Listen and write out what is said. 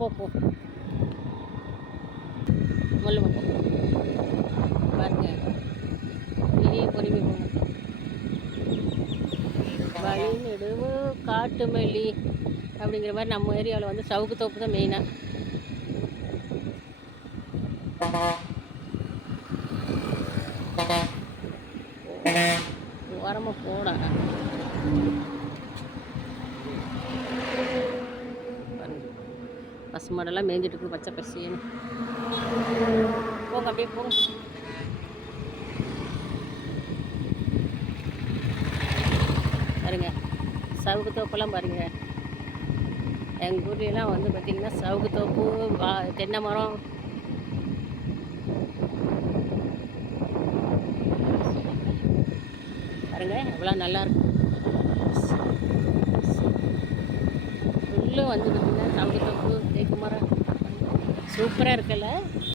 போ போ முள்ளு போ பாருங்க, நீயே பொறுமை போங்க. வழி நெடுவு காட்டு மல்லி அப்படிங்கிற மாதிரி நம்ம ஏரியாவில் வந்து சவுக்கு தோப்பு தான் மெயினாக. ஓரமாக போடா. பசு மாடெல்லாம் மேய்ஞ்சிட்டு இருக்குது பச்சை பசின்னு. போங்க அப்படியே போங்க. பாருங்க சவுக்கு தோப்பெல்லாம் பாருங்க. எங்கள் ஊர்லாம் வந்து பார்த்திங்கன்னா சவுக்கு தோப்பு, தென்னை மரம், பாருங்க எவ்வளோ நல்லாயிருக்கும். ஃபுல்லும் வந்து பார்த்திங்கன்னா சவுக்கு தோப்பு, தேக்கு மரம் சூப்பராக இருக்குல்ல.